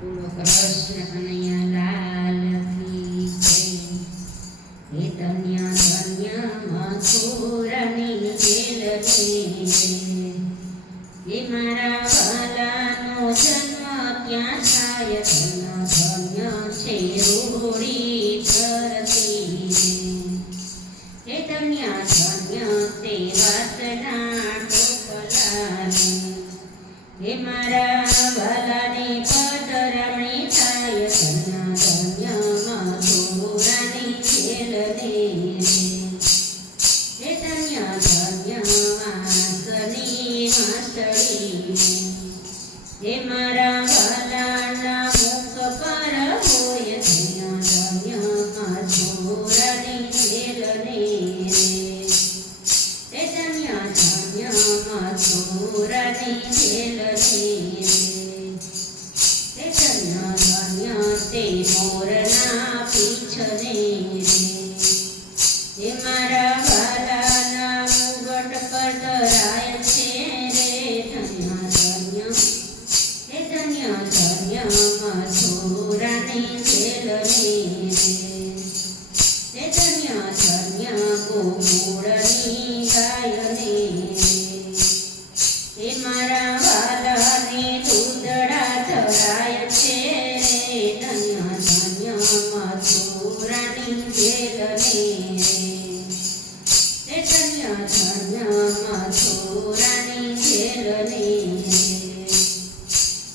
બોલો કૃષ્ણ કનૈયા લાલ કી જય. હે ધન્ય ધન્ય મથુરાની જેલની હે મારા વાલાનો જન્મ ક્યાં થાય. ધન્ય ધન્ય છે રૂડી ધરતી હે ધન્ય ધન્ય તે વાસના ટોપલાની હે મારા વાલાને પધરામણી થાય. ધન્ય ધન્ય મથુરાની જેલની હે ધન્ય ધન્ય વાસની વાસળી હે મારા વાલાના મુખ પર હોય. ધન્ય ધન્ય મથુરાની જેલની હે ધન્ય ધન્ય મથુરાની જેલની હે ધન્ય ધન્ય તે મોરના પીછને હે મારા વાલાના મુગટ પર ધરાય છે રે. ધન્ય ધન્ય હે ધન્ય ધન્ય મથુરાની જેલની હે ધન્ય ધન્ય ગોકુળની ગાયની હે મારા વાલાને દૂધડા ધરાય છે રે. ધન્ય ધન્ય મથુરાની જેલની હે ધન્ય ધન્ય મથુરાની જેલની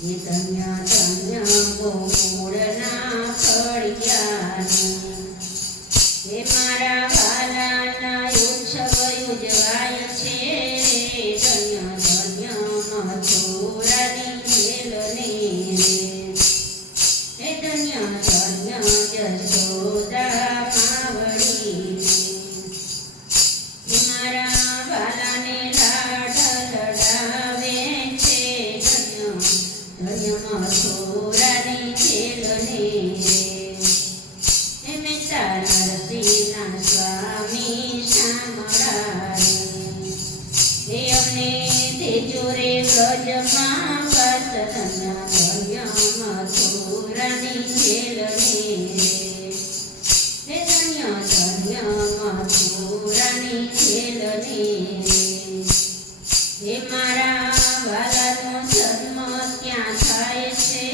હે ધન્ય ધન્ય ગોકુળના ફળિયાની હે મારા વાલાના ઉત્સવ ઉજવાય છે રે. ધન્ય ધન્ય મથુરાની જેલની હે ધન્ય ધન્ય જશોદા માવડી હે મારા વાલાને લાડ લડાવે છે. ધન્ય ધન્ય મથુરાની જેલની હે મહેતા નરસિંહના સ્વામી શામળાની હે અમને દેજો રે વ્રજમાં વાસ. ધન્ય ધન્ય મથુરાની જેલની હે ધન્ય ધન્ય મથુરાની જેલની હે મારા વાલાનો જન્મ ક્યાં થાય છે